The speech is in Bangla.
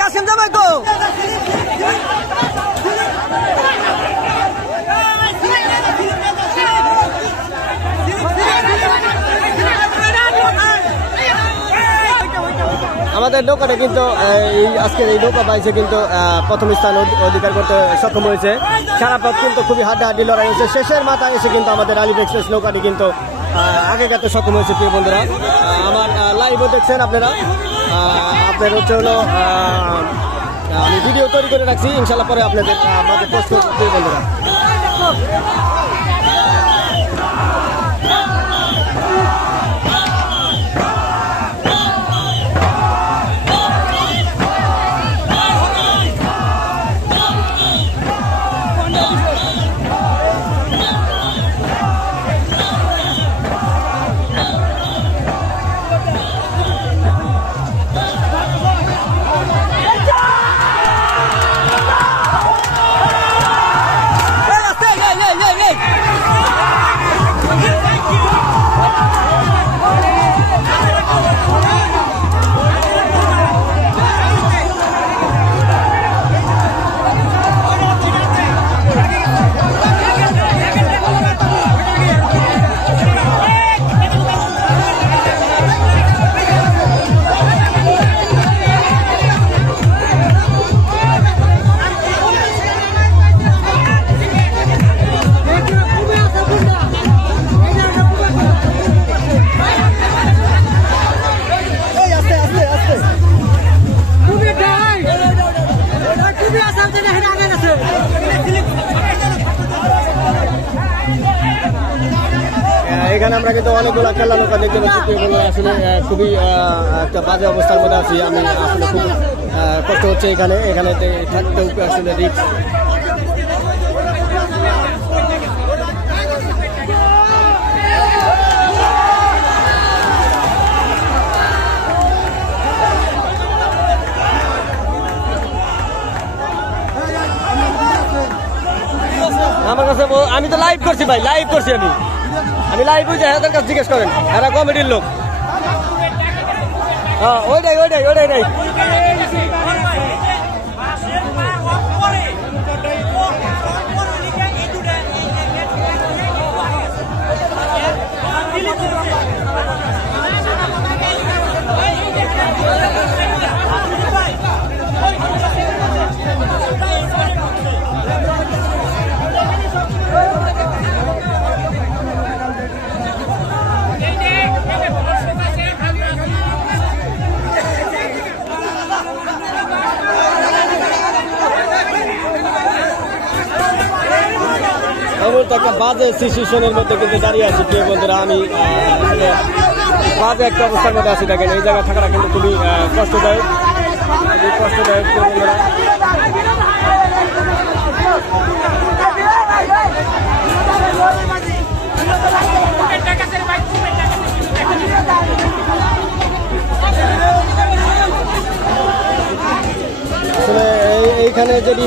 কাসেম জামাই গো আমাদের নৌকাটা কিন্তু আজকের এই নৌকা বাইছে কিন্তু প্রথম স্থান অধিকার করতে সক্ষম হয়েছে। সারা পথ কিন্তু খুবই হাড্ডাহাড্ডি লড়াই হয়েছে। শেষের মাথায় এসে কিন্তু আমাদের আলিফ এক্সপ্রেস নৌকাটি কিন্তু আগে গাতে সক্ষম হয়েছে। প্রিয় বন্ধুরা, আমার লাইভও দেখছেন আপনারা। আপনার হচ্ছে হলো আমি ভিডিও তৈরি করে রাখছি, ইনশাল্লাহ পরে আপনাদের মাঝে পোস্ট করব। প্রিয় বন্ধুরা, এখানে আমরা কিন্তু অনেকগুলো খেলা নৌকা দেখতে পাচ্ছি। আসলে খুবই একটা বাজে অবস্থার মধ্যে আছি আমি। আসলে খুব কষ্ট হচ্ছে এখানে থাকতেও আসলে রিস্ক। আমার কাছে আমি তো লাইভ করছি ভাই, লাইভ করছি আমি লাইভ হয়েছি। এদের কাছে জিজ্ঞেস করেন, এরা কমেডির লোক। হ্যাঁ ওইটাই নাই। একটা বাজে সিচুয়েশনের মধ্যে কিন্তু দাঁড়িয়ে আছি। প্রিয় বন্ধুরা, আমি বাজে একটা অবস্থার মধ্যে আছি। দেখেন এই জায়গায় থাকাটা কিন্তু খুবই কষ্টদায়ক। প্রিয় বন্ধুরা, আসলে এইখানে যদি